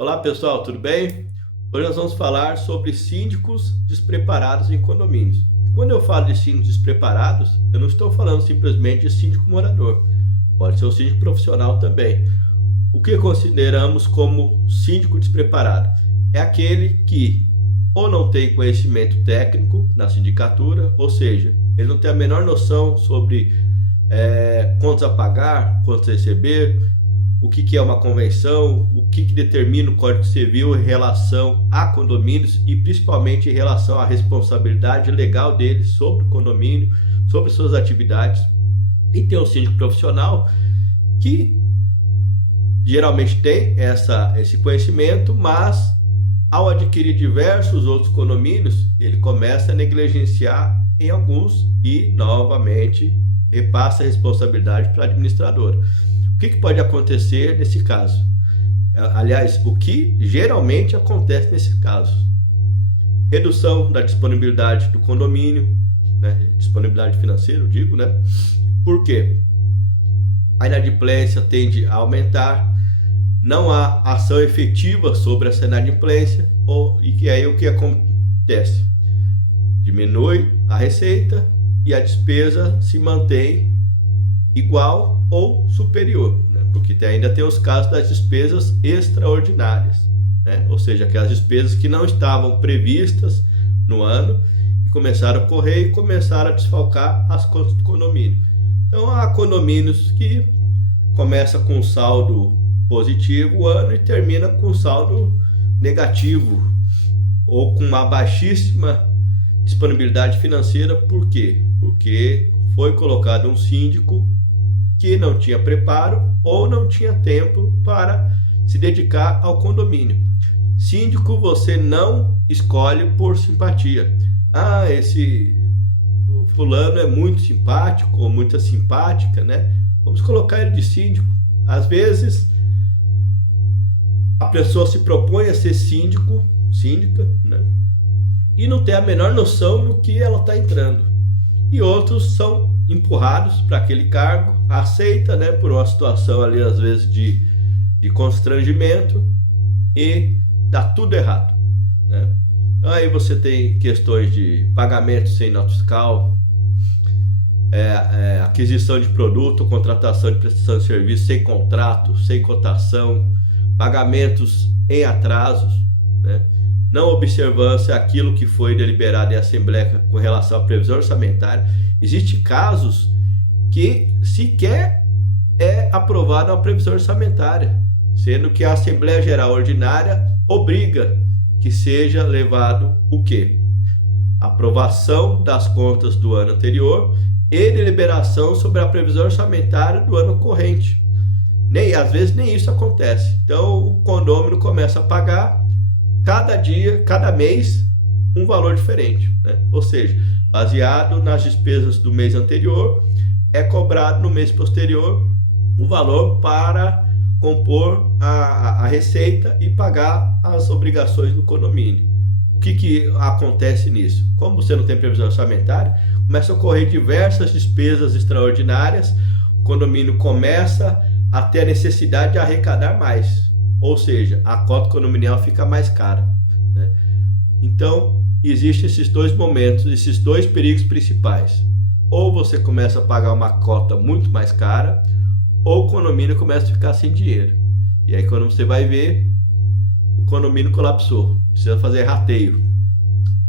Olá pessoal, tudo bem? Hoje nós vamos falar sobre síndicos despreparados em condomínios. Quando eu falo de síndicos despreparados, eu não estou falando simplesmente de síndico morador, pode ser um síndico profissional também. O que consideramos como síndico despreparado? É aquele que ou não tem conhecimento técnico na sindicatura, ou seja, ele não tem a menor noção sobre contas a pagar, contas a receber, o que é uma convenção, o que determina o Código Civil em relação a condomínios e principalmente em relação à responsabilidade legal dele sobre o condomínio, sobre suas atividades. E tem um síndico profissional que geralmente tem esse conhecimento, mas ao adquirir diversos outros condomínios, ele começa a negligenciar em alguns e novamente repassa a responsabilidade para a administradora. O que pode acontecer nesse caso? Aliás, o que geralmente acontece nesse caso? Redução da disponibilidade do condomínio, né? Disponibilidade financeira, eu digo, né? Por quê? A inadimplência tende a aumentar, não há ação efetiva sobre essa inadimplência, e aí o que acontece? Diminui a receita e a despesa se mantém igual ou superior, né? Porque ainda tem os casos das despesas extraordinárias, né? Ou seja, aquelas despesas que não estavam previstas no ano e começaram a correr e começaram a desfalcar as contas do condomínio. Então há condomínios que começa com saldo positivo o ano e termina com saldo negativo ou com uma baixíssima disponibilidade financeira. Por quê? Porque foi colocado um síndico que não tinha preparo ou não tinha tempo para se dedicar ao condomínio. Síndico você não escolhe por simpatia. Esse fulano é muito simpático ou muito simpática, né? Vamos colocar ele de síndico. Às vezes a pessoa se propõe a ser síndica, né? E não tem a menor noção no que ela está entrando. E outros são empurrados para aquele cargo, aceita, né, por uma situação ali às vezes de constrangimento e dá tudo errado, né? Aí você tem questões de pagamento sem nota fiscal, aquisição de produto, contratação de prestação de serviço sem contrato, sem cotação, pagamentos em atrasos, né? Não observância aquilo que foi deliberado em assembleia com relação à previsão orçamentária. Existem casos que sequer é aprovada a previsão orçamentária, sendo que a Assembleia Geral Ordinária obriga que seja levado o quê? Aprovação das contas do ano anterior e deliberação sobre a previsão orçamentária do ano corrente. Às vezes nem isso acontece. Então o condômino começa a pagar cada dia, cada mês, um valor diferente, né? Ou seja, baseado nas despesas do mês anterior, é cobrado no mês posterior o valor para compor a receita e pagar as obrigações do condomínio. O que acontece nisso? Como você não tem previsão orçamentária, começa a ocorrer diversas despesas extraordinárias, o condomínio começa a ter a necessidade de arrecadar mais. Ou seja, a cota condominial fica mais cara, né? Então, existem esses dois momentos, esses dois perigos principais. Ou você começa a pagar uma cota muito mais cara, ou o condomínio começa a ficar sem dinheiro. E aí, quando você vai ver, o condomínio colapsou. Precisa fazer rateio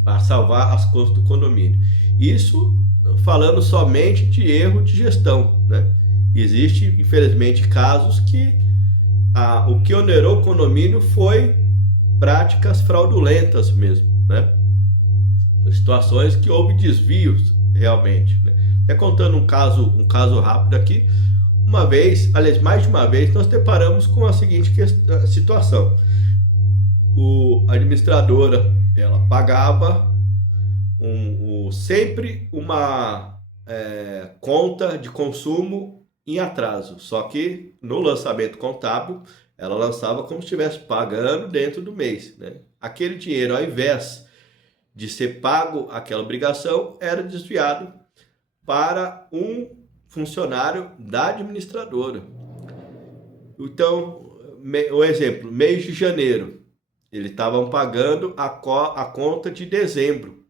para salvar as contas do condomínio. Isso falando somente de erro de gestão, né? Existe, infelizmente, casos que o que onerou o condomínio foi práticas fraudulentas mesmo, né? Situações que houve desvios realmente, né? Até contando um caso rápido aqui, mais de uma vez, nós deparamos com a seguinte situação. A administradora, ela pagava sempre uma conta de consumo em atraso, só que no lançamento contábil ela lançava como se estivesse pagando dentro do mês, né? Aquele dinheiro, ao invés de ser pago aquela obrigação, era desviado para um funcionário da administradora. Então, o exemplo, mês de janeiro, eles estavam pagando a conta de dezembro.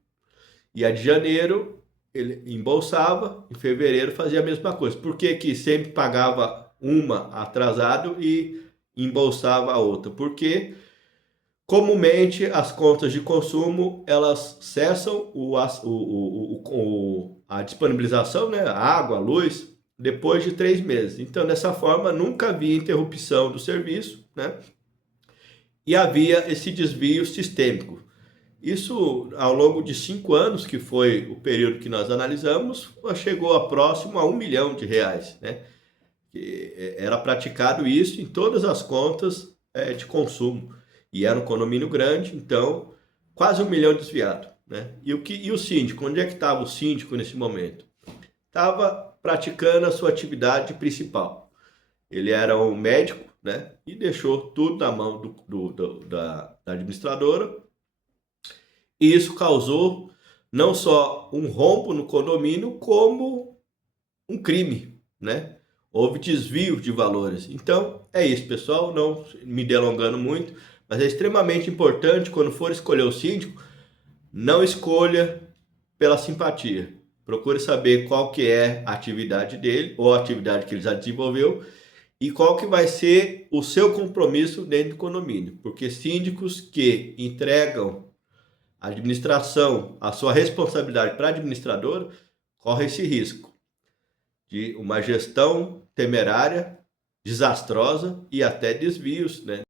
E a de janeiro, ele embolsava, em fevereiro fazia a mesma coisa. Por que que sempre pagava uma atrasado e embolsava a outra? Porque comumente as contas de consumo elas cessam a disponibilização, né, a água, a luz, depois de 3 meses. Então, dessa forma, nunca havia interrupção do serviço, né? E havia esse desvio sistêmico. Isso, ao longo de 5 anos, que foi o período que nós analisamos, chegou a próximo a R$ 1 milhão, né? Era praticado isso em todas as contas de consumo. E era um condomínio grande, então quase 1 milhão desviado, né? E o síndico? Onde é que estava o síndico nesse momento? Estava praticando a sua atividade principal. Ele era um médico, né? E deixou tudo na mão da administradora. E isso causou não só um rombo no condomínio, como um crime, né? Houve desvio de valores. Então, é isso, pessoal. Não me delongando muito, mas é extremamente importante, quando for escolher o síndico, não escolha pela simpatia. Procure saber qual que é a atividade dele, ou a atividade que ele já desenvolveu, e qual que vai ser o seu compromisso dentro do condomínio. Porque síndicos que entregam a administração, a sua responsabilidade para a administradora, corre esse risco de uma gestão temerária, desastrosa e até desvios, né?